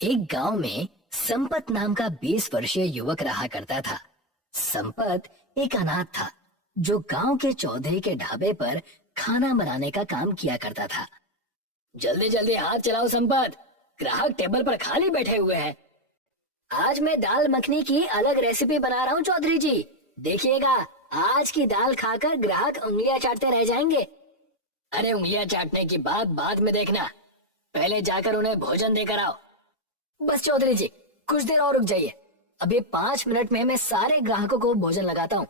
एक गांव में संपत नाम का 20 वर्षीय युवक रहा करता था। संपत एक अनाथ था जो गांव के चौधरी के ढाबे पर खाना बनाने का काम किया करता था। जल्दी जल्दी हाथ चलाओ संपत, ग्राहक टेबल पर खाली बैठे हुए हैं। आज मैं दाल मखनी की अलग रेसिपी बना रहा हूँ चौधरी जी, देखिएगा आज की दाल खाकर ग्राहक उंगलियां चाटते रह जाएंगे। अरे उंगलियां चाटने की बात बाद में देखना, पहले जाकर उन्हें भोजन देकर आओ। बस चौधरी जी कुछ देर और रुक जाइए, अभी 5 मिनट में मैं सारे ग्राहकों को भोजन लगाता हूँ।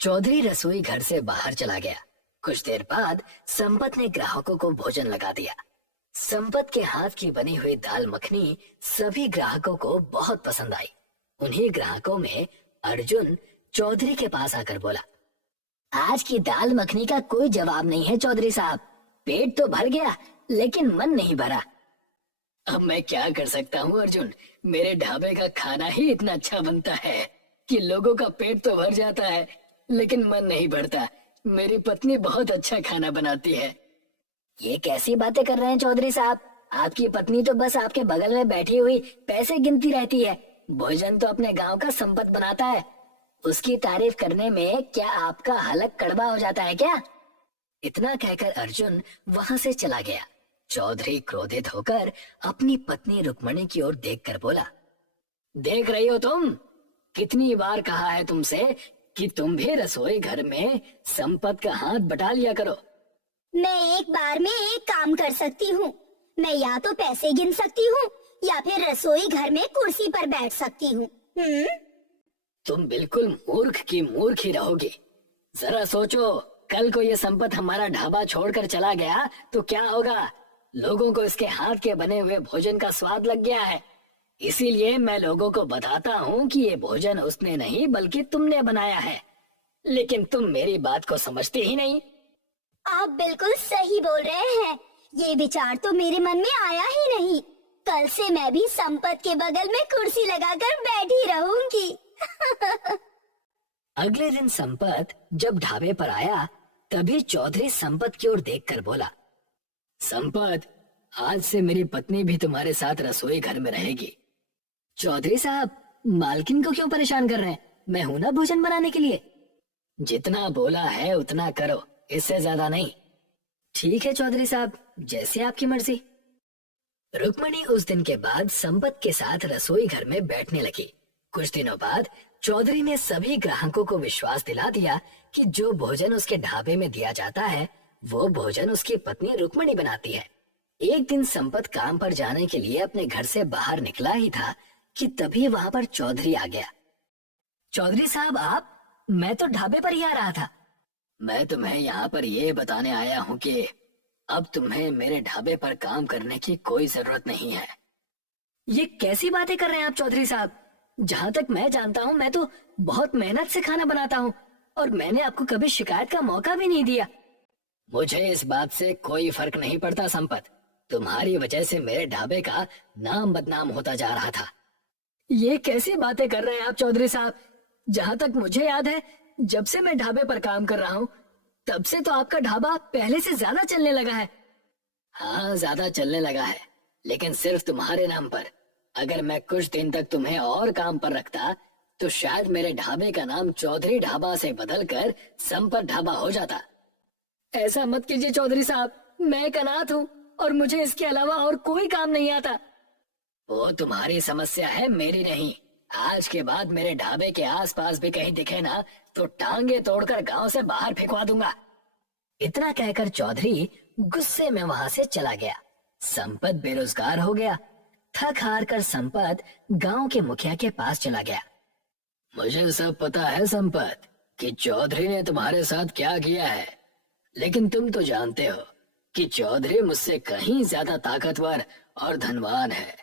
चौधरी रसोई घर से बाहर चला गया। कुछ देर बाद संपत ने ग्राहकों को भोजन लगा दिया। संपत के हाथ की बनी हुई दाल मखनी सभी ग्राहकों को बहुत पसंद आई। उन्हीं ग्राहकों में अर्जुन चौधरी के पास आकर बोला, आज की दाल मखनी का कोई जवाब नहीं है चौधरी साहब, पेट तो भर गया लेकिन मन नहीं भरा। अब मैं क्या कर सकता हूँ अर्जुन, मेरे ढाबे का खाना ही इतना अच्छा बनता है कि लोगों का पेट तो भर जाता है लेकिन मन नहीं भरता। मेरी पत्नी बहुत अच्छा खाना बनाती है। ये कैसी बातें कर रहे हैं चौधरी साहब, आपकी पत्नी तो बस आपके बगल में बैठी हुई पैसे गिनती रहती है, भोजन तो अपने गांव का संपत बनाता है। उसकी तारीफ करने में क्या आपका हलक कड़वा हो जाता है क्या? इतना कहकर अर्जुन वहां से चला गया। चौधरी क्रोधित होकर अपनी पत्नी रुक्मणी की ओर देखकर बोला, देख रही हो तुम, कितनी बार कहा है तुमसे कि तुम भी रसोई घर में संपत का हाथ बटा लिया करो। मैं एक बार में एक काम कर सकती हूँ, मैं या तो पैसे गिन सकती हूँ या फिर रसोई घर में कुर्सी पर बैठ सकती हूँ। तुम बिल्कुल मूर्ख की मूर्ख ही रहोगी। जरा सोचो, कल को ये संपत हमारा ढाबा छोड़कर चला गया तो क्या होगा? लोगों को इसके हाथ के बने हुए भोजन का स्वाद लग गया है, इसीलिए मैं लोगों को बताता हूँ कि ये भोजन उसने नहीं बल्कि तुमने बनाया है, लेकिन तुम मेरी बात को समझते ही नहीं। आप बिल्कुल सही बोल रहे हैं, ये विचार तो मेरे मन में आया ही नहीं। कल से मैं भी संपत के बगल में कुर्सी लगाकर बैठी रहूंगी। अगले दिन संपत जब ढाबे पर आया तभी चौधरी संपत की ओर देखकर बोला, संपत, आज से मेरी पत्नी भी तुम्हारे साथ रसोई घर में रहेगी। चौधरी साहब, मालकिन को क्यों परेशान कर रहे हैं? मैं हूं ना भोजन बनाने के लिए। जितना बोला है उतना करो, इससे ज्यादा नहीं। ठीक है चौधरी साहब, जैसे आपकी मर्जी। रुक्मणी उस दिन के बाद संपत के साथ रसोई घर में बैठने लगी। कुछ दिनों बाद चौधरी ने सभी ग्राहकों को विश्वास दिला दिया कि जो भोजन उसके ढाबे में दिया जाता है वो भोजन उसकी पत्नी रुक्मणी बनाती है। एक दिन संपत काम पर जाने के लिए अपने घर से बाहर निकला ही था कि तभी वहां पर चौधरी आ गया। चौधरी साहब आप? मैं तो ढाबे पर ही आ रहा था। मैं तुम्हें यहाँ पर ये बताने आया हूँ कि अब तुम्हें मेरे ढाबे पर काम करने की कोई जरूरत नहीं है। ये कैसी बातें कर रहे हैं आप चौधरी साहब? जहाँ तक मैं जानता हूँ मैं तो बहुत मेहनत से खाना बनाता हूँ और मैंने आपको कभी शिकायत का मौका भी नहीं दिया। मुझे इस बात से कोई फर्क नहीं पड़ता संपत, तुम्हारी वजह से मेरे ढाबे का नाम बदनाम होता जा रहा था। ये कैसी बातें कर रहे हैं आप चौधरी साहब? जहाँ तक मुझे याद है, जब से मैं ढाबे पर काम कर रहा हूँ तब से तो आपका ढाबा पहले से ज्यादा चलने लगा है। हाँ, ज्यादा चलने लगा है, लेकिन सिर्फ तुम्हारे नाम पर। अगर मैं कुछ दिन तक तुम्हें और काम पर रखता तो शायद मेरे ढाबे का नाम चौधरी ढाबा से बदलकर संपत ढाबा हो जाता। ऐसा मत कीजिए चौधरी साहब, मैं एक अनाथ हूँ और मुझे इसके अलावा और कोई काम नहीं आता। वो तुम्हारी समस्या है, मेरी नहीं। आज के बाद मेरे ढाबे के आसपास भी कहीं दिखे ना तो टांगे तोड़कर गांव से बाहर फेंकवा दूंगा। इतना कहकर चौधरी गुस्से में वहां से चला गया। संपत बेरोजगार हो गया। थक हार कर संपत गांव के मुखिया के पास चला गया। मुझे सब पता है संपत कि चौधरी ने तुम्हारे साथ क्या किया है, लेकिन तुम तो जानते हो कि चौधरी मुझसे कहीं ज्यादा ताकतवर और धनवान है।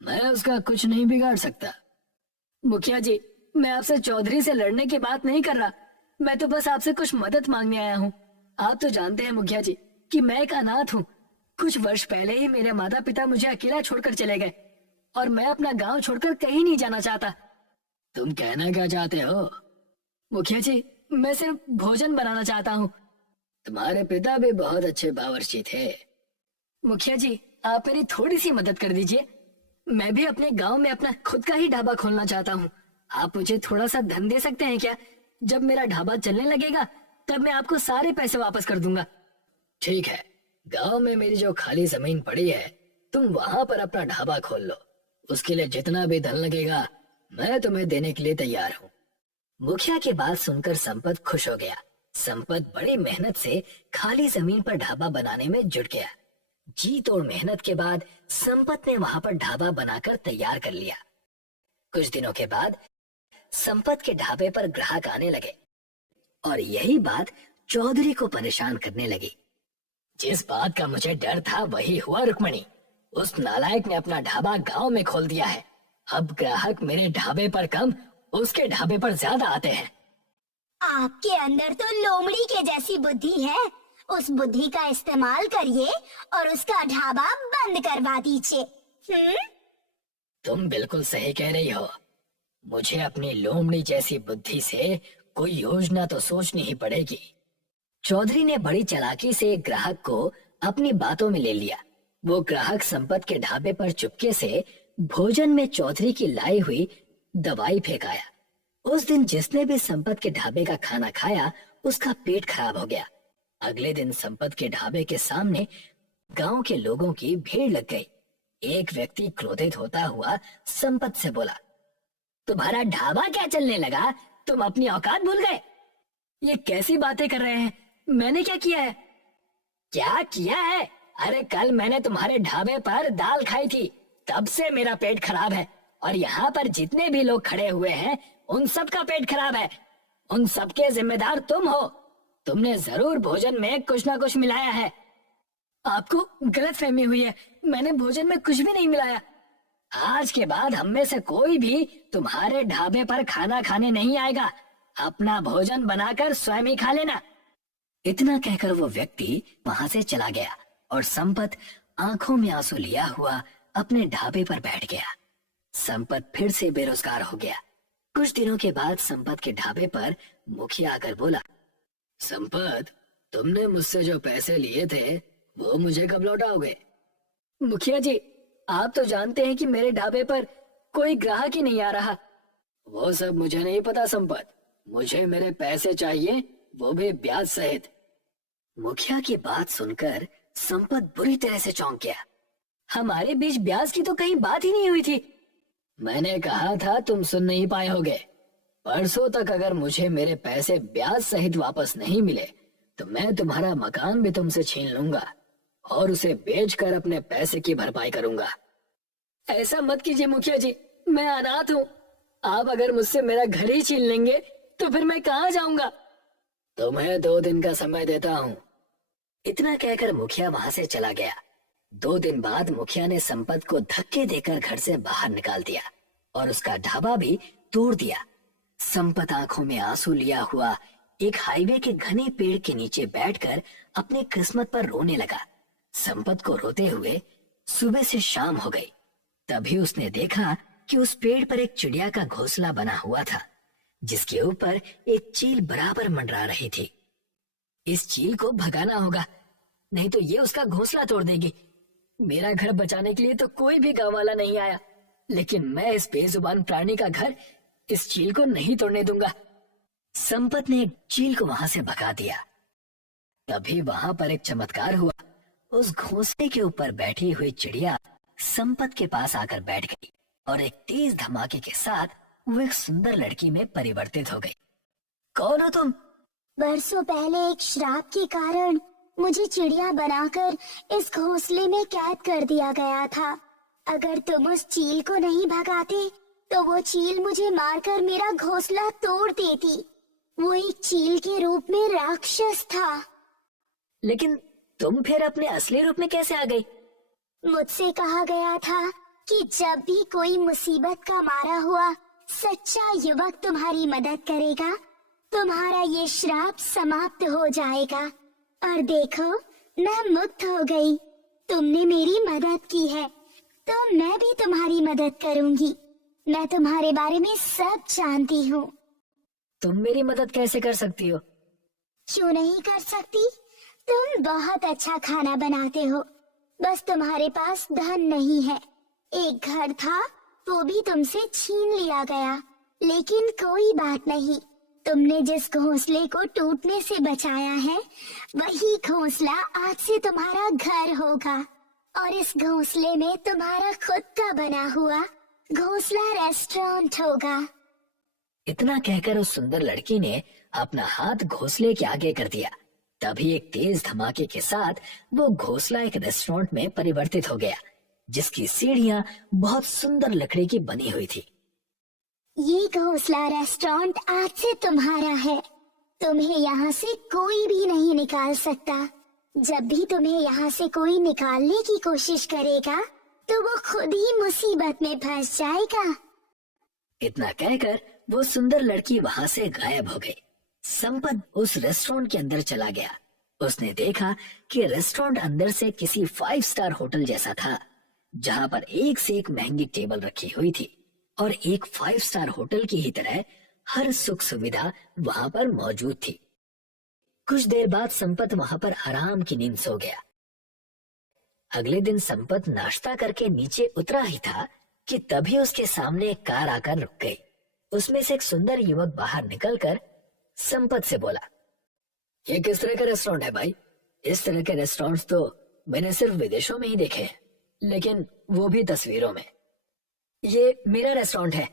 मैं उसका कुछ नहीं बिगाड़ सकता। मुखिया जी, मैं आपसे चौधरी से लड़ने की बात नहीं कर रहा, मैं तो बस आपसे कुछ मदद मांगने आया हूँ। आप तो जानते हैं मुखिया जी कि मैं एक अनाथ हूँ। कुछ वर्ष पहले ही मेरे माता पिता मुझे अकेला छोड़कर चले गए और मैं अपना गांव छोड़कर कहीं नहीं जाना चाहता। तुम कहना क्या चाहते हो? मुखिया जी, मैं सिर्फ भोजन बनाना चाहता हूँ। तुम्हारे पिता भी बहुत अच्छे बावर्ची थे। मुखिया जी, आप मेरी थोड़ी सी मदद कर दीजिए। मैं भी अपने गांव में अपना खुद का ही ढाबा खोलना चाहता हूँ। आप मुझे थोड़ा सा धन दे सकते हैं क्या? जब मेरा ढाबा चलने लगेगा तब मैं आपको सारे पैसे वापस कर दूंगा। ठीक है, गांव में मेरी जो खाली जमीन पड़ी है तुम वहां पर अपना ढाबा खोल लो। उसके लिए जितना भी धन लगेगा मैं तुम्हें देने के लिए तैयार हूँ। मुखिया की बात सुनकर संपत खुश हो गया। संपत बड़ी मेहनत से खाली जमीन पर ढाबा बनाने में जुट गया। जी तोड़ मेहनत के बाद संपत ने वहां पर ढाबा बनाकर तैयार कर लिया। कुछ दिनों के बाद संपत के ढाबे पर ग्राहक आने लगे और यही बात चौधरी को परेशान करने लगी। जिस बात का मुझे डर था वही हुआ रुक्मणी। उस नालायक ने अपना ढाबा गांव में खोल दिया है। अब ग्राहक मेरे ढाबे पर कम उसके ढाबे पर ज्यादा आते हैं। आपके अंदर तो लोमड़ी के जैसी बुद्धि है। उस बुद्धि का इस्तेमाल करिए और उसका ढाबा बंद करवा दीजिए। तुम बिल्कुल सही कह रही हो। मुझे अपनी लोमड़ी जैसी बुद्धि से कोई योजना तो सोचनी ही पड़ेगी। चौधरी ने बड़ी चालाकी से एक ग्राहक को अपनी बातों में ले लिया। वो ग्राहक संपत के ढाबे पर चुपके से भोजन में चौधरी की लाई हुई दवाई फेंक आया। उस दिन जिसने भी संपत के ढाबे का खाना खाया उसका पेट खराब हो गया। अगले दिन संपत के ढाबे के सामने गांव के लोगों की भीड़ लग गई। एक व्यक्ति क्रोधित होता हुआ संपत से बोला, तुम्हारा ढाबा क्या चलने लगा? तुम अपनी औकात भूल गए? ये कैसी बातें कर रहे हैं? मैंने क्या किया है? क्या किया है? अरे कल मैंने तुम्हारे ढाबे पर दाल खाई थी, तब से मेरा पेट खराब है। और यहाँ पर जितने भी लोग खड़े हुए हैं उन सब का पेट खराब है। उन सबके जिम्मेदार तुम हो। तुमने जरूर भोजन में कुछ ना कुछ मिलाया है। आपको गलतफहमी हुई है। मैंने भोजन में कुछ भी नहीं मिलाया। आज के बाद हम में से कोई भी तुम्हारे ढाबे पर खाना खाने नहीं आएगा। अपना भोजन बनाकर स्वयं ही खा लेना। इतना कहकर वो व्यक्ति वहां से चला गया और संपत आंखों में आंसू लिया हुआ अपने ढाबे पर बैठ गया। संपत फिर से बेरोजगार हो गया। कुछ दिनों के बाद संपत के ढाबे पर मुखिया आकर बोला, संपत, तुमने मुझसे जो पैसे लिए थे वो मुझे कब लौटाओगे? मुखिया जी, आप तो जानते हैं कि मेरे ढाबे पर कोई ग्राहक ही नहीं आ रहा। वो सब मुझे नहीं पता संपत, मुझे मेरे पैसे चाहिए, वो भी ब्याज सहित। मुखिया की बात सुनकर संपत बुरी तरह से चौंक गया। हमारे बीच ब्याज की तो कहीं बात ही नहीं हुई थी। मैंने कहा था तुम सुन नहीं पाए होगे। परसों तक अगर मुझे मेरे पैसे ब्याज सहित वापस नहीं मिले तो मैं तुम्हारा मकान भी तुमसे छीन लूंगा और उसे बेचकर अपने पैसे की भरपाई करूंगा। ऐसा मत कीजिए मुखिया जी, मैं अनाथ हूँ। आप अगर मुझसे मेरा घर ही छीन लेंगे तो फिर मैं कहाँ जाऊंगा? तुम्हें 2 दिन का समय देता हूँ। इतना कहकर मुखिया वहां से चला गया। 2 दिन बाद मुखिया ने संपत को धक्के देकर घर से बाहर निकाल दिया और उसका ढाबा भी तोड़ दिया। संपत आंखों में आंसू लिया हुआ एक हाईवे के घने पेड़ के नीचे बैठकर अपनी किस्मत पर रोने लगा। संपत को रोते हुए सुबह से शाम हो गई। तभी उसने देखा कि उस पेड़ पर एक चिड़िया का घोंसला बना हुआ था, जिसके ऊपर एक चील बराबर मंडरा रही थी। इस चील को भगाना होगा, नहीं तो ये उसका घोंसला तोड़ देगी। मेरा घर बचाने के लिए तो कोई भी गांव वाला नहीं आया, लेकिन मैं इस बेजुबान प्राणी का घर इस चील को नहीं तोड़ने दूंगा। संपत ने चील को वहां से भगा दिया। तभी वहां पर एक चमत्कार हुआ। उस घोंसले के ऊपर बैठी हुई चिड़िया संपत के पास आकर बैठ गई और एक तेज धमाके के साथ वो एक सुंदर लड़की में परिवर्तित हो गई। कौन हो तुम? बरसों पहले एक श्राप के कारण मुझे चिड़िया बनाकर इस घोंसले में कैद कर दिया गया था। अगर तुम उस चील को नहीं भगाते तो वो चील मुझे मारकर मेरा घोंसला तोड़ देती। वो एक चील के रूप में राक्षस था। लेकिन तुम फिर अपने असली रूप में कैसे आ गई? मुझसे कहा गया था कि जब भी कोई मुसीबत का मारा हुआ सच्चा युवक तुम्हारी मदद करेगा, तुम्हारा ये श्राप समाप्त हो जाएगा। और देखो, मैं मुक्त हो गई। तुमने मेरी मदद की है, तो मैं भी तुम्हारी मदद करूंगी। मैं तुम्हारे बारे में सब जानती हूँ। तुम मेरी मदद कैसे कर सकती हो? क्यों नहीं कर सकती? तुम बहुत अच्छा खाना बनाते हो, बस तुम्हारे पास धन नहीं है। एक घर था, वो भी तुमसे छीन लिया गया, लेकिन कोई बात नहीं। तुमने जिस घोंसले को टूटने से बचाया है, वही घोंसला आज से तुम्हारा घर होगा। और इस घोंसले में तुम्हारा खुद का बना हुआ घोंसला रेस्टोरेंट होगा। इतना कहकर उस सुंदर लड़की ने अपना हाथ घोंसले के आगे कर दिया। तभी एक तेज धमाके के साथ वो घोंसला एक रेस्टोरेंट में परिवर्तित हो गया, जिसकी सीढ़ियां बहुत सुंदर लकड़ी की बनी हुई थी। ये घोंसला रेस्टोरेंट आज से तुम्हारा है। तुम्हें यहाँ से कोई भी नहीं निकाल सकता। जब भी तुम्हें यहाँ से कोई निकालने की कोशिश करेगा, तो वो खुद ही मुसीबत में फंस जाएगा। इतना कहकर वो सुंदर लड़की वहां से गायब हो गई। संपत उस रेस्टोरेंट के अंदर चला गया। उसने देखा कि रेस्टोरेंट अंदर से किसी 5 स्टार होटल जैसा था, जहां पर एक से एक महंगी टेबल रखी हुई थी और एक 5 स्टार होटल की ही तरह हर सुख सुविधा वहां पर मौजूद थी। कुछ देर बाद संपत वहां पर आराम की नींद सो गया। अगले दिन संपत नाश्ता करके नीचे उतरा ही था कि तभी उसके सामने एक कार आकर रुक गई। उसमें से एक सुंदर युवक बाहर निकलकर संपत से बोला, ये किस तरह का रेस्टोरेंट है भाई? इस तरह के रेस्टोरेंट्स तो मैंने सिर्फ विदेशों में ही देखे हैं, लेकिन वो भी तस्वीरों में। ये मेरा रेस्टोरेंट है,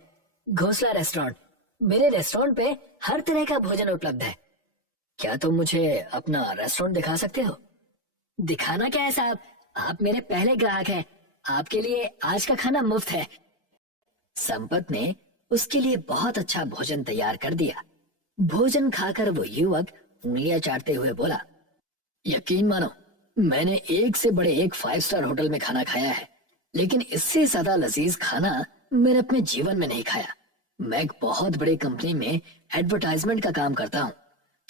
घोंसला रेस्टोरेंट। मेरे रेस्टोरेंट पे हर तरह का भोजन उपलब्ध है। क्या तुम मुझे अपना रेस्टोरेंट दिखा सकते हो? दिखाना क्या है साहब, आप मेरे पहले ग्राहक हैं। आपके लिए आज का खाना मुफ्त है। संपत ने उसके लिए बहुत अच्छा भोजन तैयार कर दिया। भोजन खाकर वो युवक उंगलियां चाटते हुए बोला, यकीन मानो मैंने एक से बड़े एक 5 स्टार होटल में खाना खाया है, लेकिन इससे ज्यादा लजीज खाना मैंने अपने जीवन में नहीं खाया। मैं एक बहुत बड़ी कंपनी में एडवर्टाइजमेंट का काम करता हूँ।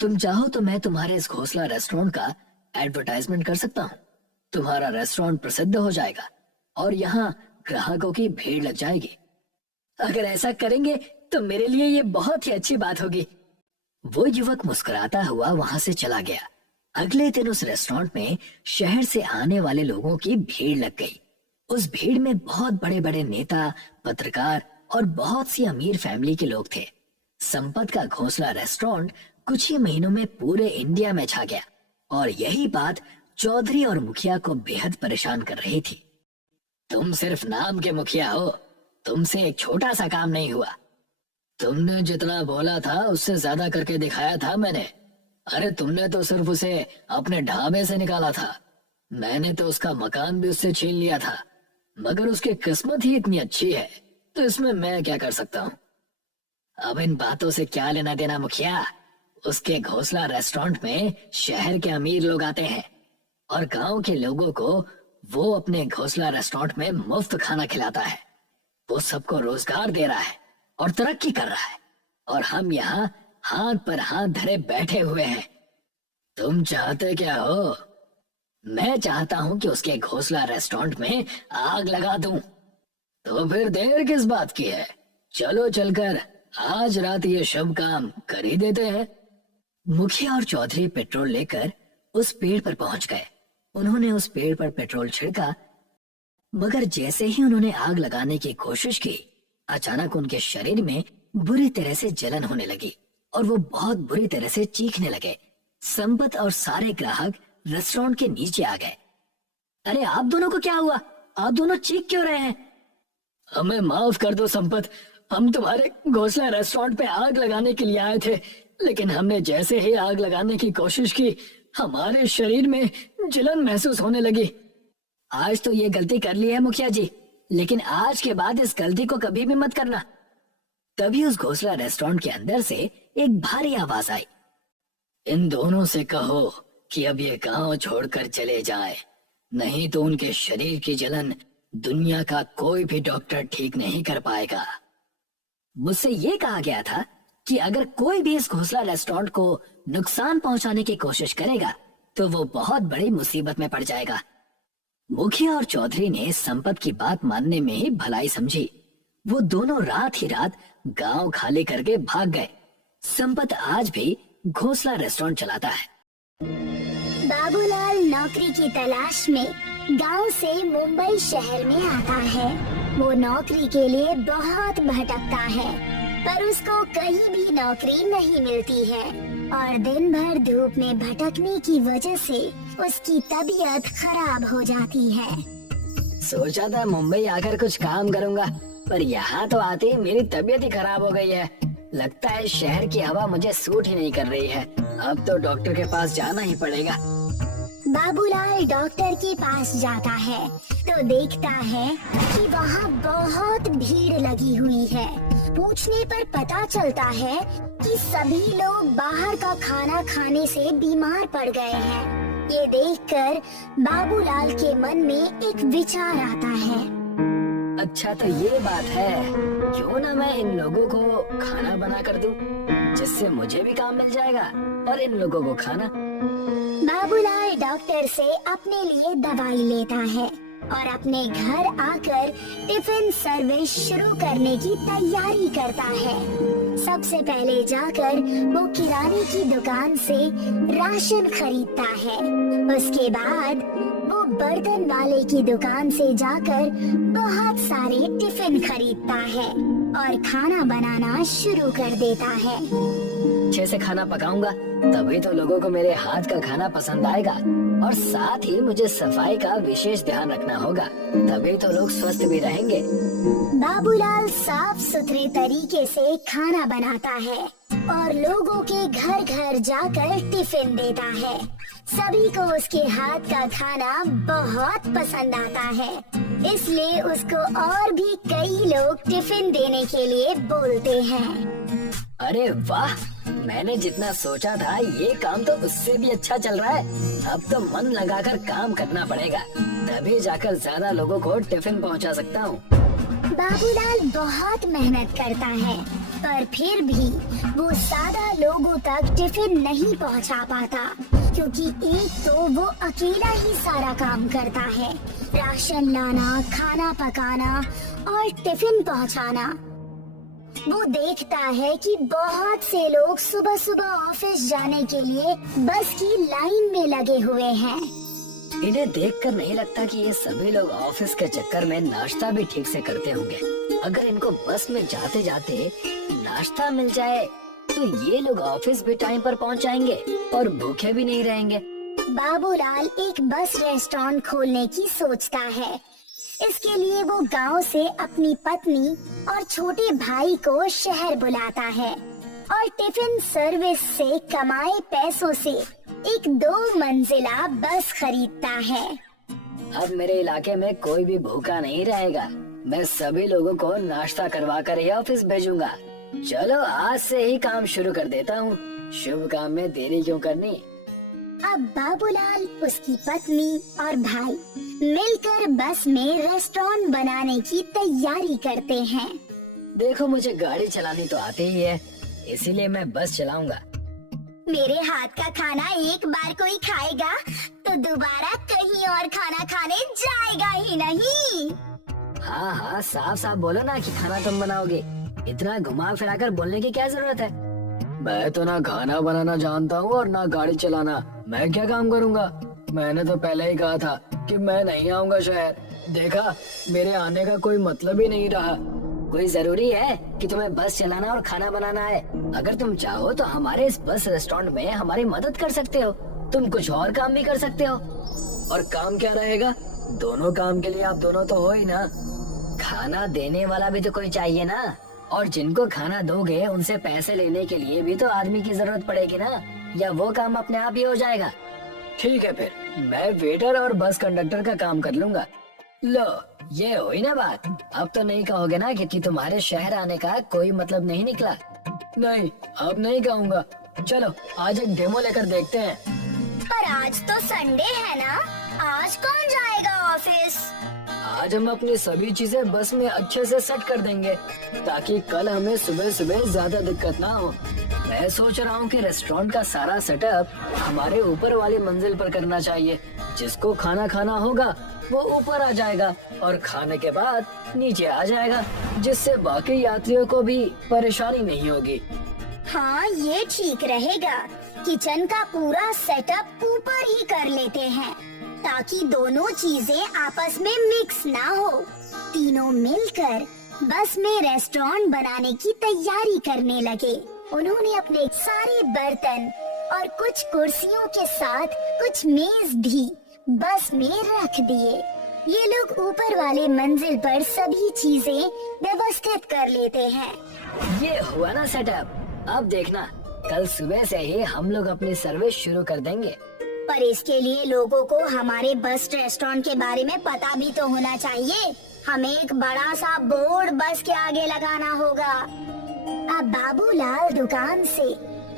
तुम चाहो तो मैं तुम्हारे इस घोंसला रेस्टोरेंट का एडवर्टाइजमेंट कर सकता हूँ। तुम्हारा रेस्टोरेंट प्रसिद्ध हो जाएगा और यहाँ ग्राहकों की भीड़ लग जाएगी। अगर ऐसा करेंगे तो मेरे लिए ये बहुत ही अच्छी बात होगी। वो युवक मुस्कुराता हुआ वहां से चला गया। अगले दिन उस रेस्टोरेंट में शहर से आने वाले लोगों की भीड़ लग गई। उस भीड़ में बहुत बड़े बड़े नेता, पत्रकार और बहुत सी अमीर फैमिली के लोग थे। संपत का घोंसला रेस्टोरेंट कुछ ही महीनों में पूरे इंडिया में छा गया और यही बात चौधरी और मुखिया को बेहद परेशान कर रही थी। तुम सिर्फ नाम के मुखिया हो, तुमसे एक छोटा सा काम नहीं हुआ। तुमने जितना बोला था उससे ज्यादा करके दिखाया था मैंने। अरे तुमने तो सिर्फ उसे अपने ढाबे से निकाला था, मैंने तो उसका मकान भी उससे छीन लिया था। मगर उसकी किस्मत ही इतनी अच्छी है, तो इसमें मैं क्या कर सकता हूँ। अब इन बातों से क्या लेना देना मुखिया। उसके घोंसला रेस्टोरेंट में शहर के अमीर लोग आते हैं और गांव के लोगों को वो अपने घोंसला रेस्टोरेंट में मुफ्त खाना खिलाता है। वो सबको रोजगार दे रहा है और तरक्की कर रहा है, और हम यहाँ हाथ पर हाथ धरे बैठे हुए हैं। तुम चाहते क्या हो? मैं चाहता हूँ कि उसके घोंसला रेस्टोरेंट में आग लगा दूं। तो फिर देर किस बात की है? चलो चलकर आज रात ये शुभ काम कर ही देते हैं। मुखिया और चौधरी पेट्रोल लेकर उस पेड़ पर पहुंच गए। उन्होंने उस पेड़ पर पेट्रोल छिड़का, मगर जैसे ही उन्होंने आग लगाने की कोशिश की, अचानक उनके शरीर में बुरी तरह से जलन होने लगी और वो बहुत बुरी तरह से चीखने लगे। संपत और सारे ग्राहक रेस्टोरेंट के नीचे आ गए। अरे आप दोनों को क्या हुआ? आप दोनों चीख क्यों रहे हैं? हमें माफ कर दो संपत, हम तुम्हारे घोंसला रेस्टोरेंट पे आग लगाने के लिए आए थे, लेकिन हमने जैसे ही आग लगाने की कोशिश की, हमारे शरीर में जलन महसूस होने लगी। आज तो ये गलती कर ली है मुखिया जी, लेकिन आज के बाद इस गलती को कभी भी मत करना। तभी उस घोंसला रेस्टोरेंट के अंदर से एक भारी आवाज आई, इन दोनों से कहो कि अब ये गांव छोड़कर चले जाएं, नहीं तो उनके शरीर की जलन दुनिया का कोई भी डॉक्टर ठीक नहीं कर पाएगा। मुझसे ये कहा गया था कि अगर कोई भी इस घोंसला रेस्टोरेंट को नुकसान पहुंचाने की कोशिश करेगा तो वो बहुत बड़ी मुसीबत में पड़ जाएगा। मुखिया और चौधरी ने संपत की बात मानने में ही भलाई समझी। वो दोनों रात ही रात गांव खाली करके भाग गए। संपत आज भी घोंसला रेस्टोरेंट चलाता है। बाबूलाल नौकरी की तलाश में गांव से मुंबई शहर में आता है। वो नौकरी के लिए बहुत भटकता है, पर उसको कहीं भी नौकरी नहीं मिलती है और दिन भर धूप में भटकने की वजह से उसकी तबीयत खराब हो जाती है। सोचा था मुंबई आकर कुछ काम करूंगा, पर यहाँ तो आते ही मेरी तबीयत ही खराब हो गई है। लगता है शहर की हवा मुझे सूट ही नहीं कर रही है। अब तो डॉक्टर के पास जाना ही पड़ेगा। बाबूलाल डॉक्टर के पास जाता है तो देखता है कि वहाँ बहुत भीड़ लगी हुई है। पूछने पर पता चलता है कि सभी लोग बाहर का खाना खाने से बीमार पड़ गए हैं। ये देखकर बाबूलाल के मन में एक विचार आता है। अच्छा तो ये बात है, क्यों ना मैं इन लोगों को खाना बना कर दूं, जिससे मुझे भी काम मिल जाएगा और इन लोगों को खाना। बाबूलाल डॉक्टर से अपने लिए दवाई लेता है और अपने घर आकर टिफिन सर्विस शुरू करने की तैयारी करता है। सबसे पहले जाकर वो किराने की दुकान से राशन खरीदता है। उसके बाद वो बर्तन वाले की दुकान से जाकर बहुत सारे टिफिन खरीदता है और खाना बनाना शुरू कर देता है। अच्छे से खाना पकाऊंगा तभी तो लोगों को मेरे हाथ का खाना पसंद आएगा, और साथ ही मुझे सफाई का विशेष ध्यान रखना होगा, तभी तो लोग स्वस्थ भी रहेंगे। बाबूलाल साफ सुथरे तरीके से खाना बनाता है और लोगों के घर घर जाकर टिफिन देता है। सभी को उसके हाथ का खाना बहुत पसंद आता है, इसलिए उसको और भी कई लोग टिफिन देने के लिए बोलते हैं। अरे वाह, मैंने जितना सोचा था ये काम तो उससे भी अच्छा चल रहा है। अब तो मन लगाकर काम करना पड़ेगा, तभी जाकर ज्यादा लोगों को टिफिन पहुंचा सकता हूँ। बाबूलाल बहुत मेहनत करता है, पर फिर भी वो ज्यादा लोगों तक टिफिन नहीं पहुंचा पाता, क्योंकि एक तो वो अकेला ही सारा काम करता है, राशन लाना, खाना पकाना और टिफिन पहुंचाना। वो देखता है कि बहुत से लोग सुबह सुबह ऑफिस जाने के लिए बस की लाइन में लगे हुए हैं। इन्हें देखकर नहीं लगता कि ये सभी लोग ऑफिस के चक्कर में नाश्ता भी ठीक से करते होंगे। अगर इनको बस में जाते जाते नाश्ता मिल जाए तो ये लोग ऑफिस भी टाइम पर पहुंच जाएंगे और भूखे भी नहीं रहेंगे। बाबूलाल एक बस रेस्टोरेंट खोलने की सोचता है। इसके लिए वो गांव से अपनी पत्नी और छोटे भाई को शहर बुलाता है और टिफिन सर्विस से कमाए पैसों से एक 2 मंजिला बस खरीदता है। अब मेरे इलाके में कोई भी भूखा नहीं रहेगा। मैं सभी लोगों को नाश्ता करवा कर ही ऑफिस भेजूंगा। चलो आज से ही काम शुरू कर देता हूँ। शुभ काम में देरी क्यों करनी। अब बाबूलाल, उसकी पत्नी और भाई मिलकर बस में रेस्टोरेंट बनाने की तैयारी करते हैं। देखो मुझे गाड़ी चलानी तो आती ही है, इसीलिए मैं बस चलाऊंगा। मेरे हाथ का खाना एक बार कोई खाएगा तो दोबारा कहीं और खाना खाने जाएगा ही नहीं। हाँ हाँ, साफ साफ बोलो ना कि खाना तुम बनाओगे। इतना घुमा फिराकर बोलने की क्या जरूरत है। मैं तो ना खाना बनाना जानता हूँ और ना गाड़ी चलाना। मैं क्या काम करूँगा। मैंने तो पहले ही कहा था कि मैं नहीं आऊँगा शहर। देखा, मेरे आने का कोई मतलब ही नहीं रहा। कोई जरूरी है कि तुम्हें बस चलाना और खाना बनाना है। अगर तुम चाहो तो हमारे इस बस रेस्टोरेंट में हमारी मदद कर सकते हो। तुम कुछ और काम भी कर सकते हो। और काम क्या रहेगा? दोनों काम के लिए आप दोनों तो हो ही ना। खाना देने वाला भी तो कोई चाहिए ना, और जिनको खाना दोगे उनसे पैसे लेने के लिए भी तो आदमी की जरूरत पड़ेगी ना, या वो काम अपने आप ही हो जाएगा। ठीक है, फिर मैं वेटर और बस कंडक्टर का काम कर लूंगा। लो, ये हुई ना बात। अब तो नहीं कहोगे ना कि तुम्हारे शहर आने का कोई मतलब नहीं निकला। नहीं, अब नहीं कहूँगा। चलो आज एक डेमो लेकर देखते हैं। पर आज तो संडे है ना, आज कौन जाएगा ऑफिस? आज हम अपनी सभी चीजें बस में अच्छे से सेट कर देंगे, ताकि कल हमें सुबह सुबह ज्यादा दिक्कत ना हो। मैं सोच रहा हूँ कि रेस्टोरेंट का सारा सेटअप हमारे ऊपर वाली मंजिल पर करना चाहिए। जिसको खाना खाना होगा वो ऊपर आ जाएगा और खाने के बाद नीचे आ जाएगा, जिससे बाकी यात्रियों को भी परेशानी नहीं होगी। हाँ, ये ठीक रहेगा। किचन का पूरा सेटअप ऊपर ही कर लेते हैं ताकि दोनों चीजें आपस में मिक्स ना हो। तीनों मिलकर बस में रेस्टोरेंट बनाने की तैयारी करने लगे। उन्होंने अपने सारे बर्तन और कुछ कुर्सियों के साथ कुछ मेज भी बस में रख दिए। ये लोग ऊपर वाले मंजिल पर सभी चीजें व्यवस्थित कर लेते हैं। ये हुआ ना सेटअप। अब देखना, कल सुबह से ही हम लोग अपनी सर्विस शुरू कर देंगे। पर इसके लिए लोगों को हमारे बस रेस्टोरेंट के बारे में पता भी तो होना चाहिए। हमें एक बड़ा सा बोर्ड बस के आगे लगाना होगा। अब बाबूलाल दुकान से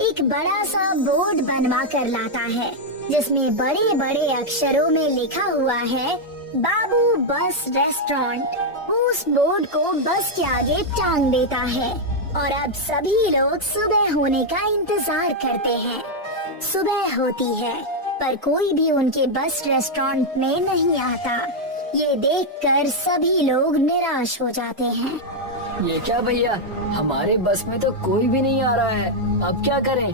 एक बड़ा सा बोर्ड बनवा कर लाता है, जिसमें बड़े बड़े अक्षरों में लिखा हुआ है बाबू बस रेस्टोरेंट। उस बोर्ड को बस के आगे टांग देता है और अब सभी लोग सुबह होने का इंतजार करते हैं। सुबह होती है पर कोई भी उनके बस रेस्टोरेंट में नहीं आता। ये देखकर सभी लोग निराश हो जाते हैं। ये क्या भैया, हमारे बस में तो कोई भी नहीं आ रहा है। अब क्या करें?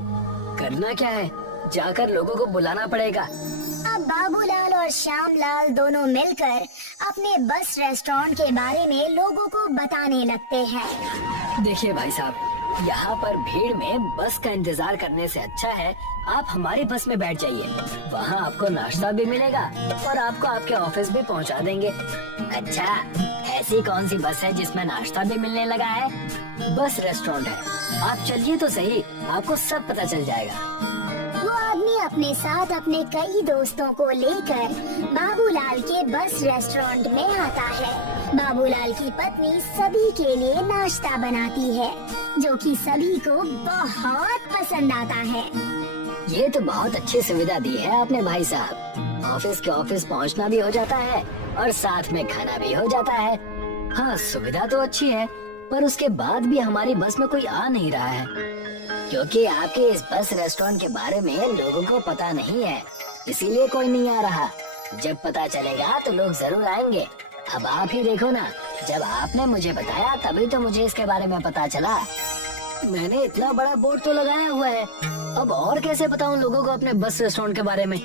करना क्या है? जाकर लोगों को बुलाना पड़ेगा। अब बाबूलाल और श्यामलाल दोनों मिलकर अपने बस रेस्टोरेंट के बारे में लोगों को बताने लगते हैं। देखिए भाई साहब, यहाँ पर भीड़ में बस का इंतजार करने से अच्छा है आप हमारी बस में बैठ जाइए। वहाँ आपको नाश्ता भी मिलेगा और आपको आपके ऑफिस भी पहुँचा देंगे। अच्छा, ऐसी कौन सी बस है जिसमें नाश्ता भी मिलने लगा है? बस रेस्टोरेंट है, आप चलिए तो सही, आपको सब पता चल जाएगा। वो आदमी अपने साथ अपने कई दोस्तों को लेकर बाबूलाल के बस रेस्टोरेंट में आता है। बाबूलाल की पत्नी सभी के लिए नाश्ता बनाती है, जो कि सभी को बहुत पसंद आता है। ये तो बहुत अच्छी सुविधा दी है आपने भाई साहब। ऑफिस के ऑफिस पहुंचना भी हो जाता है और साथ में खाना भी हो जाता है। हाँ, सुविधा तो अच्छी है, पर उसके बाद भी हमारी बस में कोई आ नहीं रहा है, क्योंकि आपके इस बस रेस्टोरेंट के बारे में लोगों को पता नहीं है, इसीलिए कोई नहीं आ रहा। जब पता चलेगा तो लोग जरूर आएंगे। अब आप ही देखो ना, जब आपने मुझे बताया तभी तो मुझे इसके बारे में पता चला। मैंने इतना बड़ा बोर्ड तो लगाया हुआ है, अब और कैसे बताऊं लोगों को अपने बस रेस्टोरेंट के बारे में?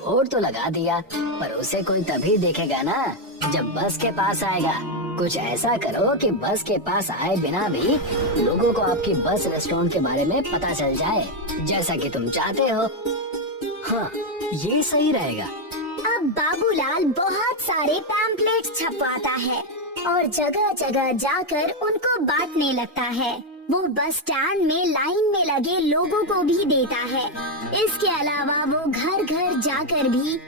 बोर्ड तो लगा दिया, पर उसे कोई तभी देखेगा ना जब बस के पास आएगा। कुछ ऐसा करो कि बस के पास आए बिना भी लोगों को आपकी बस रेस्टोरेंट के बारे में पता चल जाए, जैसा कि तुम चाहते हो। हाँ, ये सही रहेगा। अब बाबूलाल बहुत सारे पैम्पलेट्स छपवाता है और जगह जगह जाकर उनको बांटने लगता है। वो बस स्टैंड में लाइन में लगे लोगों को भी देता है। इसके अलावा वो घर घर जाकर भी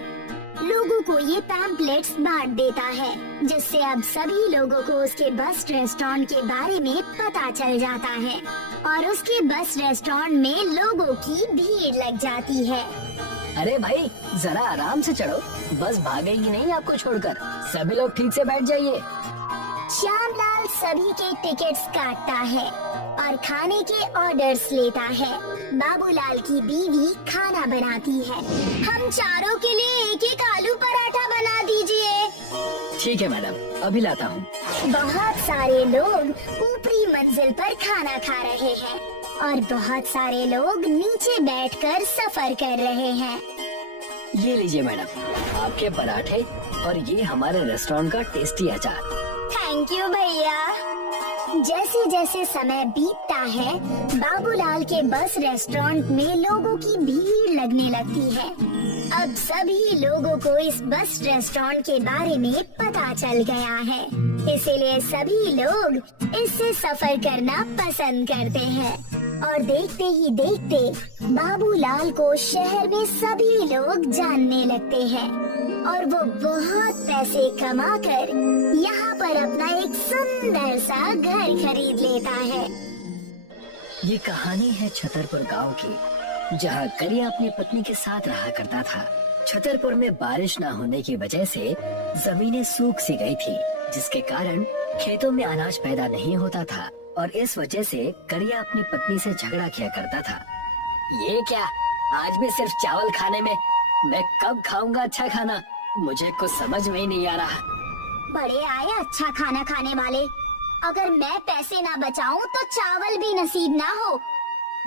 लोगों को ये पैम्पलेट्स बांट देता है, जिससे अब सभी लोगों को उसके बस रेस्टोरेंट के बारे में पता चल जाता है और उसके बस रेस्टोरेंट में लोगों की भीड़ लग जाती है। अरे भाई, जरा आराम से चढ़ो, बस भागेगी नहीं आपको छोड़कर। सभी लोग ठीक से बैठ जाइए। श्यामलाल सभी के टिकट्स काटता है और खाने के ऑर्डर्स लेता है। बाबूलाल की बीवी खाना बनाती है। हम चारों के लिए एक एक आलू पराठा बना दीजिए। ठीक है मैडम, अभी लाता हूँ। बहुत सारे लोग ऊपरी मंजिल पर खाना खा रहे हैं और बहुत सारे लोग नीचे बैठकर सफर कर रहे हैं। ये लीजिए मैडम, आपके पराठे और ये हमारे रेस्टोरेंट का टेस्टी अचार। थैंक यू भैया। जैसे जैसे समय बीतता है, बाबूलाल के बस रेस्टोरेंट में लोगों की भीड़ लगने लगती है। अब सभी लोगों को इस बस रेस्टोरेंट के बारे में पता चल गया है, इसीलिए सभी लोग इससे सफर करना पसंद करते हैं। और देखते ही देखते बाबूलाल को शहर में सभी लोग जानने लगते हैं और वो बहुत पैसे कमाकर यहाँ पर अपना एक सुंदर सा घर खरीद लेता है। ये कहानी है छतरपुर गांव की, जहाँ करिया अपनी पत्नी के साथ रहा करता था। छतरपुर में बारिश न होने की वजह से जमीनें सूख सी गई थी, जिसके कारण खेतों में अनाज पैदा नहीं होता था और इस वजह से करिया अपनी पत्नी से झगड़ा किया करता था। ये क्या, आज भी सिर्फ चावल खाने में? मैं कब खाऊंगा अच्छा खाना? मुझे कुछ समझ में ही नहीं आ रहा। बड़े आए अच्छा खाना खाने वाले। अगर मैं पैसे ना बचाऊं तो चावल भी नसीब ना हो।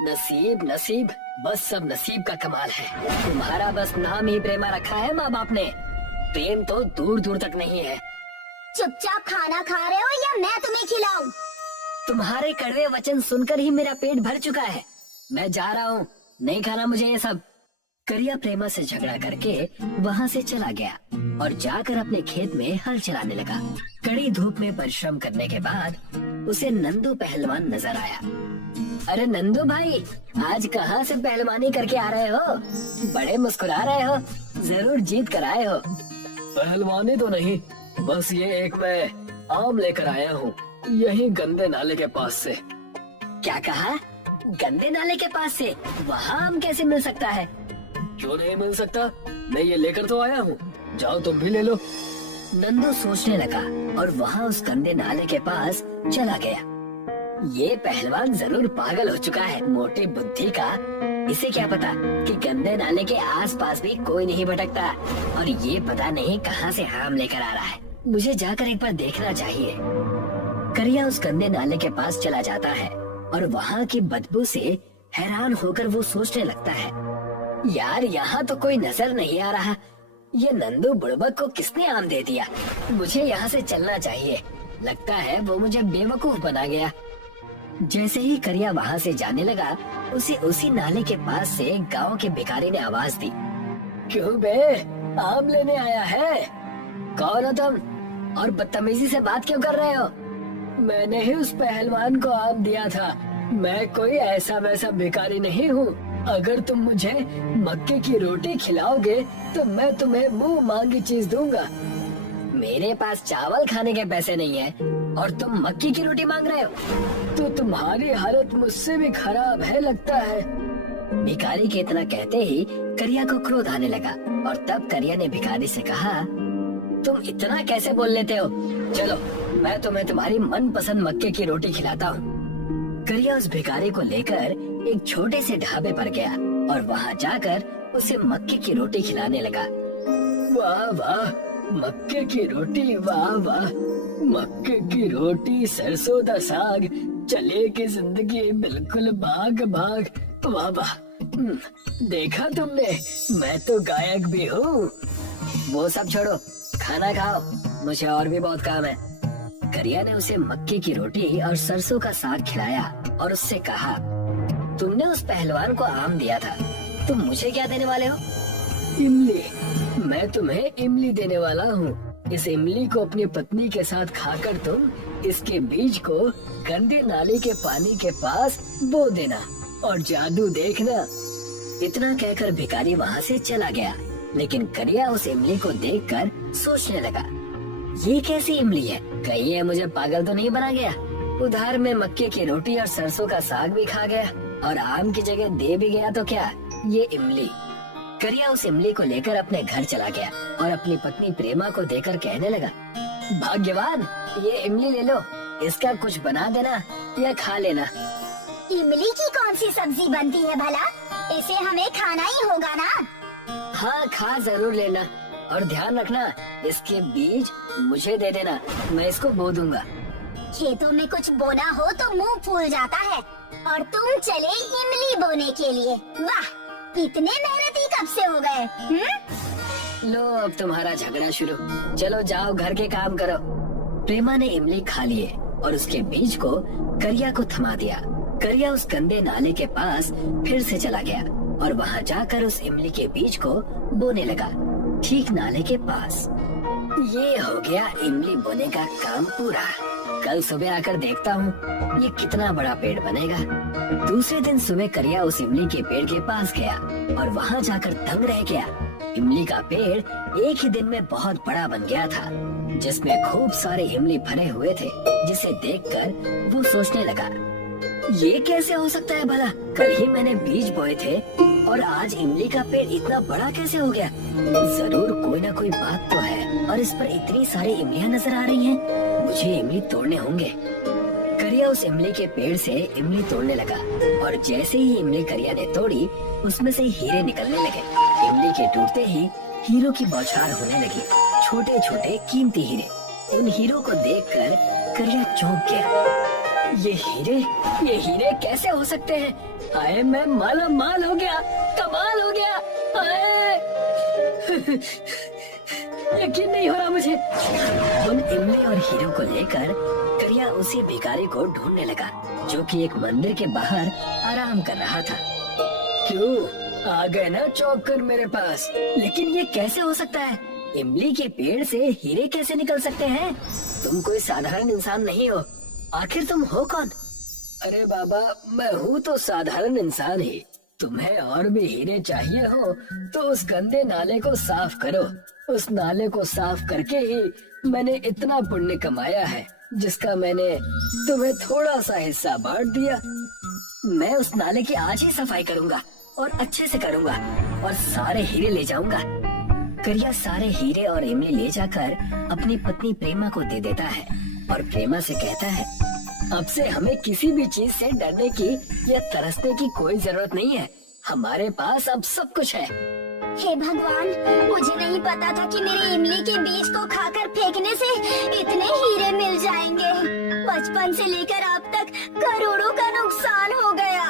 नसीब नसीब, बस सब नसीब का कमाल है। तुम्हारा बस नाम ही प्रेमा रखा है माँ बाप ने। प्रेम तो दूर दूर तक नहीं है। चुपचाप खाना खा रहे हो या मैं तुम्हें खिलाऊं? तुम्हारे कड़वे वचन सुनकर ही मेरा पेट भर चुका है। मैं जा रहा हूँ, नहीं खाना मुझे ये सब। करिया प्रेमा से झगड़ा करके वहाँ से चला गया और जाकर अपने खेत में हल चलाने लगा। कड़ी धूप में परिश्रम करने के बाद उसे नंदू पहलवान नजर आया। अरे नंदू भाई, आज कहाँ से पहलवानी करके आ रहे हो? बड़े मुस्कुरा रहे हो, जरूर जीत कर आए हो। पहलवानी तो नहीं, बस ये एक मैं आम लेकर आया हूँ, यही गंदे नाले के पास से। क्या कहा? गंदे नाले के पास से? वहाँ आम कैसे मिल सकता है? क्यों नहीं मिल सकता, मैं ये लेकर तो आया हूँ, जाओ तुम भी ले लो। नंदू सोचने लगा और वहाँ उस गंदे नाले के पास चला गया। ये पहलवान जरूर पागल हो चुका है, मोटी बुद्धि का। इसे क्या पता कि गंदे नाले के आसपास भी कोई नहीं भटकता और ये पता नहीं कहाँ से आम लेकर आ रहा है। मुझे जाकर एक बार देखना चाहिए। करिया उस गंदे नाले के पास चला जाता है और वहाँ की बदबू से हैरान होकर वो सोचने लगता है, यार यहाँ तो कोई नजर नहीं आ रहा। ये नंदू बुड़बक को किसने आम दे दिया? मुझे यहाँ से चलना चाहिए। लगता है वो मुझे बेवकूफ बना गया। जैसे ही करिया वहाँ से जाने लगा, उसे उसी नाले के पास से गांव के भिखारी ने आवाज दी, क्यों बे, आम लेने आया है? कौन हो तुम और बदतमीजी से बात क्यों कर रहे हो? मैंने ही उस पहलवान को आम दिया था, मैं कोई ऐसा वैसा भिखारी नहीं हूँ। अगर तुम मुझे मक्के की रोटी खिलाओगे तो मैं तुम्हें मुंह मांगी चीज दूंगा। मेरे पास चावल खाने के पैसे नहीं है और तुम मक्की की रोटी मांग रहे हो? तो तुम्हारी हालत मुझसे भी खराब है लगता है। भिखारी के इतना कहते ही करिया को क्रोध आने लगा और तब करिया ने भिखारी से कहा, तुम इतना कैसे बोल लेते हो? चलो मैं तुम्हें तुम्हारी मनपसंद मक्के की रोटी खिलाता हूँ। करिया उस भिखारी को लेकर एक छोटे से ढाबे पर गया और वहाँ जाकर उसे मक्के की रोटी खिलाने लगा। वाह वाह, मक्के की रोटी, वाह वाह, मक्के की रोटी, सरसों दा साग, चलेगी जिंदगी बिल्कुल भाग भाग, वाह वाह। देखा तुमने, मैं तो गायक भी हूँ। वो सब छोड़ो, खाना खाओ, मुझे और भी बहुत काम है। करिया ने उसे मक्के की रोटी और सरसों का साग खिलाया और उससे कहा, तुमने उस पहलवान को आम दिया था, तुम मुझे क्या देने वाले हो? इमली। मैं तुम्हें इमली देने वाला हूँ। इस इमली को अपनी पत्नी के साथ खाकर तुम इसके बीज को गंदे नाले के पानी के पास बो देना और जादू देखना। इतना कहकर भिखारी वहाँ से चला गया, लेकिन करिया उस इमली को देखकर सोचने लगा, ये कैसी इमली है? कहीं ये मुझे पागल तो नहीं बना गया? उधार में मक्के की रोटी और सरसों का साग भी खा गया और आम की जगह दे भी गया तो क्या ये इमली। करिया उस इमली को लेकर अपने घर चला गया और अपनी पत्नी प्रेमा को देकर कहने लगा, भाग्यवान, ये इमली ले लो, इसका कुछ बना देना या खा लेना। इमली की कौन सी सब्जी बनती है भला? इसे हमें खाना ही होगा ना? हाँ, खा जरूर लेना और ध्यान रखना, इसके बीज मुझे दे देना, मैं इसको बो दूंगा। खेतों में कुछ बोना हो तो मुंह फूल जाता है और तुम चले इमली बोने के लिए। वाह, इतने मेहनती कब से हो गए? लो अब तुम्हारा झगड़ा शुरू, चलो जाओ घर के काम करो। प्रेमा ने इमली खा लिए और उसके बीज को करिया को थमा दिया। करिया उस गंदे नाले के पास फिर से चला गया और वहाँ जाकर उस इमली के बीज को बोने लगा, ठीक नाले के पास। ये हो गया इमली बोने का काम पूरा। कल सुबह आकर देखता हूँ ये कितना बड़ा पेड़ बनेगा। दूसरे दिन सुबह करिया उस इमली के पेड़ के पास गया और वहाँ जाकर दंग रह गया। इमली का पेड़ एक ही दिन में बहुत बड़ा बन गया था, जिसमें खूब सारे इमली भरे हुए थे, जिसे देखकर वो सोचने लगा, ये कैसे हो सकता है भला? कल ही मैंने बीज बोए थे और आज इमली का पेड़ इतना बड़ा कैसे हो गया? जरूर कोई ना कोई बात तो है और इस पर इतनी सारी इमलियां नजर आ रही हैं। मुझे इमली तोड़ने होंगे। करिया उस इमली के पेड़ से इमली तोड़ने लगा और जैसे ही इमली करिया ने तोड़ी, उसमें से हीरे निकलने लगे। इमली के टूटते ही हीरों की बौछार होने लगी, छोटे छोटे कीमती हीरे। उन हीरों को देखकर करिया चौंक गया। ये हीरे कैसे हो सकते हैं? हाय, मैं माला माल हो गया, कमाल हो गया। हाय यकीन नहीं हो रहा मुझे। उन इमली और हीरो को लेकर करिया उसी भिखारी को ढूंढने लगा जो कि एक मंदिर के बाहर आराम कर रहा था। क्यों आ गए ना चौंक कर मेरे पास? लेकिन ये कैसे हो सकता है? इमली के पेड़ से हीरे कैसे निकल सकते हैं? तुम कोई साधारण इंसान नहीं हो। आखिर तुम हो कौन? अरे बाबा, मैं हूँ तो साधारण इंसान ही। तुम्हें और भी हीरे चाहिए हो तो उस गंदे नाले को साफ करो। उस नाले को साफ करके ही मैंने इतना पुण्य कमाया है जिसका मैंने तुम्हें थोड़ा सा हिस्सा बांट दिया। मैं उस नाले की आज ही सफाई करूंगा और अच्छे से करूंगा और सारे हीरे ले जाऊंगा। करिया सारे हीरे और इमली ले जाकर अपनी पत्नी प्रेमा को दे देता है और प्रेमा से कहता है, अब से हमें किसी भी चीज से डरने की या तरसने की कोई जरूरत नहीं है। हमारे पास अब सब कुछ है। हे भगवान, मुझे नहीं पता था कि मेरे इमली के बीज को खाकर फेंकने से इतने हीरे मिल जाएंगे। बचपन से लेकर अब तक करोड़ों का नुकसान हो गया।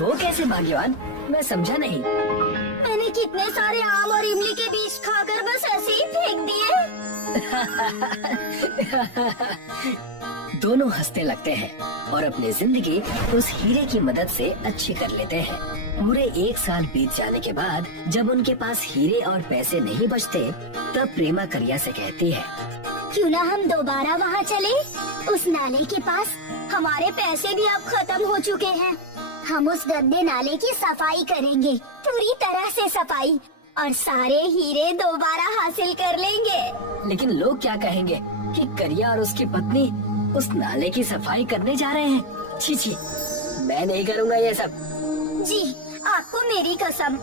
वो कैसे भाग्यवान? मैं समझा नहीं। मैंने कितने सारे आम और इमली के बीज खाकर बस ऐसे ही फेंक दिए। दोनों हंसने लगते हैं और अपनी जिंदगी उस हीरे की मदद से अच्छी कर लेते हैं। पूरे 1 साल बीत जाने के बाद जब उनके पास हीरे और पैसे नहीं बचते, तब प्रेमा करिया से कहती है, क्यों ना हम दोबारा वहाँ चले, उस नाले के पास। हमारे पैसे भी अब खत्म हो चुके हैं। हम उस गंदे नाले की सफाई करेंगे, पूरी तरह से सफाई, और सारे हीरे दोबारा हासिल कर लेंगे। लेकिन लोग क्या कहेंगे कि करिया और उसकी पत्नी उस नाले की सफाई करने जा रहे हैं? छी छी, मैं नहीं करूँगा ये सब। जी, आपको मेरी कसम।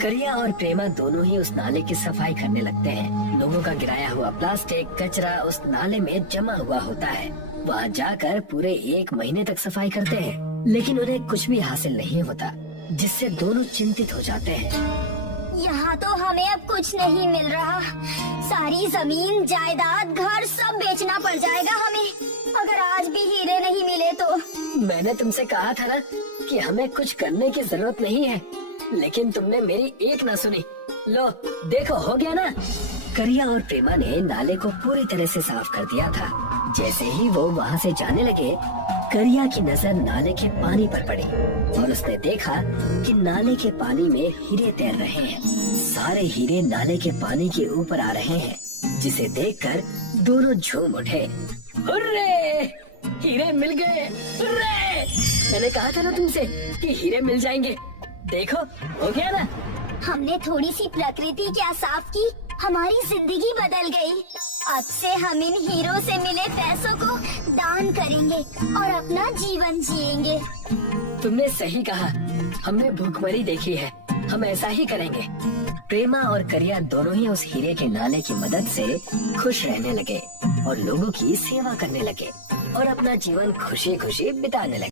करिया और प्रेमा दोनों ही उस नाले की सफाई करने लगते हैं। लोगों का गिराया हुआ प्लास्टिक कचरा उस नाले में जमा हुआ होता है। वहाँ जाकर पूरे 1 महीने तक सफाई करते हैं, लेकिन उन्हें कुछ भी हासिल नहीं होता, जिससे दोनों चिंतित हो जाते हैं। यहाँ तो हमें अब कुछ नहीं मिल रहा। सारी जमीन, जायदाद, घर सब बेचना पड़ जाएगा हमें, अगर आज भी हीरे नहीं मिले तो। मैंने तुमसे कहा था ना कि हमें कुछ करने की जरूरत नहीं है, लेकिन तुमने मेरी एक ना सुनी। लो देखो, हो गया ना। करिया और प्रेमा ने नाले को पूरी तरह से साफ कर दिया था। जैसे ही वो वहाँ से जाने लगे, करिया की नजर नाले के पानी पर पड़ी और उसने देखा कि नाले के पानी में हीरे तैर रहे हैं। सारे हीरे नाले के पानी के ऊपर आ रहे हैं, जिसे देखकर दोनों झूम उठे। हुर्रे! हीरे मिल गए! हुर्रे! मैंने कहा था ना तुमसे कि हीरे मिल जाएंगे। देखो, हो गया ना। हमने थोड़ी सी प्रकृति क्या साफ की, हमारी जिंदगी बदल गई। अब से हम इन हीरो से मिले पैसों को दान करेंगे और अपना जीवन जिएंगे। तुमने सही कहा, हमने भूखमरी देखी है, हम ऐसा ही करेंगे। प्रेमा और करिया दोनों ही उस हीरे के नाले की मदद से खुश रहने लगे और लोगों की सेवा करने लगे और अपना जीवन खुशी खुशी बिताने लगे।